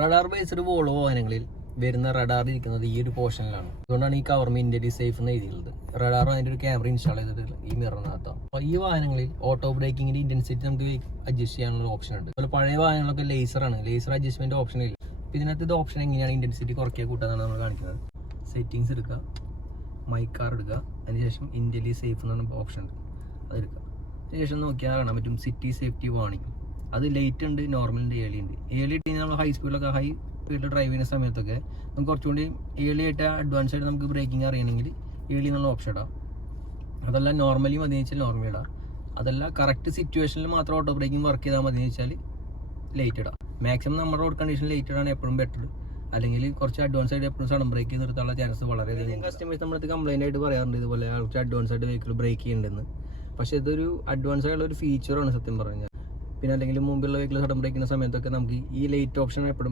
Radar based Volvo വാഹനങ്ങളിൽ വരുന്ന radar ഇരിക്കുന്നത് ഈ ഒരു പോർഷനിലാണ്. അതുകൊണ്ടാണ് ഈ കവർമ ഇന്ത്യയിൽ സേഫ് എന്ന് എഴുതിയുള്ളത്. റഡാർ അതിൻ്റെ ഒരു ക്യാമറ ഇൻസ്റ്റാൾ ചെയ്തിട്ട് ഈ മിററിനകത്താണ്. അപ്പോൾ ഈ വാഹനങ്ങളിൽ ഓട്ടോ ബ്രേക്കിങ്ങിന്റെ ഇന്റൻസിറ്റി നമുക്ക് അഡ്ജസ്റ്റ് ചെയ്യാനുള്ള ഓപ്ഷൻ ഉണ്ട്. അതുപോലെ പഴയ വാഹനങ്ങളൊക്കെ ലേസറാണ്, ലേസർ അഡ്ജസ്റ്റ്മെന്റ് ഓപ്ഷൻ ഇല്ല. അപ്പോൾ ഇതിനകത്ത് ഇത് ഓപ്ഷൻ എങ്ങനെയാണ് ഇന്റൻസിറ്റി കുറയ്ക്കുക കൂട്ടാന്നാണ് നമ്മൾ കാണിക്കുന്നത്. സെറ്റിങ്സ് എടുക്കുക, മൈക്കാർ എടുക്കുക, അതിനുശേഷം ഇന്ത്യയിൽ സേഫ് എന്ന് പറഞ്ഞ ഓപ്ഷൻ ഉണ്ട്, അതെടുക്കുക. അതിനുശേഷം നോക്കിയാൽ കാണാൻ പറ്റും സിറ്റി സേഫ്റ്റി വാർണിംഗ്. അത് ലൈറ്റ് ഉണ്ട്, നോർമൽ ഉണ്ട്, ഏർലി ഉണ്ട്. ഏർലി ഇട്ട് നമ്മൾ ഹൈ സ്പീഡിലൊക്കെ സ്പീഡിൽ ഡ്രൈവ് ചെയ്യുന്ന സമയത്തൊക്കെ നമുക്ക് കുറച്ചുകൂടി ഏർലി ആയിട്ട് അഡ്വാൻസ് ആയിട്ട് നമുക്ക് ബ്രേക്കിംഗ് അറിയണമെങ്കിൽ ഏർലി എന്നുള്ള ഓപ്ഷൻ ഇടാം. അതല്ല നോർമലി മതി വെച്ചാൽ നോർമൽ ഇടാം. അതല്ല കറക്റ്റ് സിറ്റുവേഷനിൽ മാത്രം ഓട്ടോ ബ്രേക്കിംഗ് വർക്ക് ചെയ്താൽ മതി വെച്ചാൽ ലൈറ്റ് ഇടാം. മാക്സിമം നമ്മുടെ റോഡ് കണ്ടീഷനിൽ ലൈറ്റ് ഇടാണ് എപ്പോഴും ബെറ്റർ. അല്ലെങ്കിൽ കുറച്ച് അഡ്വാൻസ് ആയിട്ട് എപ്പോഴും സഡൻ ബ്രേക്ക് ചെയ്ത് നിർത്താനുള്ള ചാൻസ് വളരെയധികം. കസ്റ്റമേഴ്സ് നമ്മളത് കംപ്ലൈന്റ് ആയിട്ട് പറയാറുണ്ട്, ഇതുപോലെ കുറച്ച് അഡ്വാൻസ് ആയിട്ട് വെഹിക്കിൾ ബ്രേക്ക് ചെയ്യുന്നുണ്ടെന്ന്. പക്ഷേ ഇതൊരു അഡ്വാൻസ് ആയിട്ടുള്ള ഒരു ഫീച്ചറാണ് സത്യം പറഞ്ഞാൽ. പിന്നെ അല്ലെങ്കിൽ മുമ്പുള്ള വെഹിക്കിൾ സഡൻ ബ്രേക്ക് ചെയ്യുന്ന സമയത്തൊക്കെ നമുക്ക് ഈ ലൈറ്റ് ഓപ്ഷൻ എപ്പോഴും